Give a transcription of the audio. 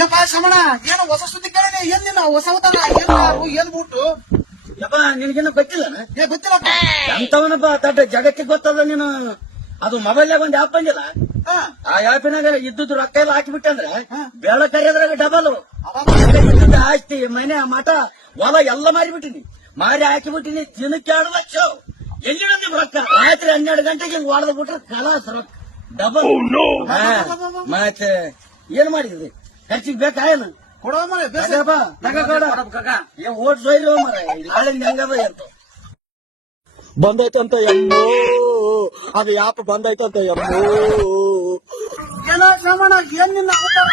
ಯಪ್ಪ ಶಮಣ ಏನೋ ಹೊಸ ಸುದ್ದಿ ಕೇಳಿನಿ ಏನ್ ನಿನ್ನ ಹೊಸ ಅವತಾರ ಏನ್ ಬಿಟ್ಟು ಯಪ್ಪ ನಿನಗೇನು ಗೊತ್ತಿಲ್ಲ ಏ ಗೊತ್ತಿಲ್ಲಪ್ಪ. ಎಂತವನಪ್ಪ ತಟ್ಟ ಜಗತ್ತಿಗೆ ಗೊತ್ತದ ನೀನು. ಅದು ಮೊಬೈಲ್ನಾಗ ಒಂದ್ ಆಪ್ ಬಂದಿಲ್ಲ, ಹಾ, ಆ ಆ್ಯಪಿನಾಗ ಇದ್ದುದು ರೊಕ್ಕ ಎಲ್ಲ ಹಾಕಿಬಿಟ್ಟಂದ್ರೆ ಬೆಳಕರಿಯೋದ್ರಾಗ ಡಬಲ್ ಅವಾಗ ಆಸ್ತಿ ಮನೆ ಮಠ ಹೊಲ ಎಲ್ಲ ಮಾರಿಬಿಟ್ಟಿನಿ. ಮಾರಿ ಹಾಕಿಬಿಟ್ಟಿನಿ. ದಿನಕ್ಕೆ 2 ಲಕ್ಷ. ಎಲ್ಲಿಡ ನಿಮ್ ರೊಕ್ಕ? ರಾತ್ರಿ 12 ಗಂಟೆಗೆ ಹಿಂಗ್ ಹೊಡೆದ್ ಬಿಟ್ರೆ ಕಲಾಸ್ ರೊಕ್ಕ ಡಬಲ್. ಮತ್ತೆ ಏನ್ ಮಾಡಿದ್ರಿ? ಖರ್ಚಿಗೆ ಬೇಕಾ ಏನು? ಕೊಡೋ ಮರೆ ಏನ್ ಓಟ್ ಸೊಯ್ರೋ ಮರ ನಾಳೆ ಹೆಂಗದ ಅಂತ ಬಂದೈತಂತ ಎಮ್ಮೋ, ಅದು ಯಾಪ ಬಂದೈತಂತ ಎಮ್ಮೋ. ಏನ ಶಮಣ ಏನ್ ನಿನ್ನ ಅವತಾರ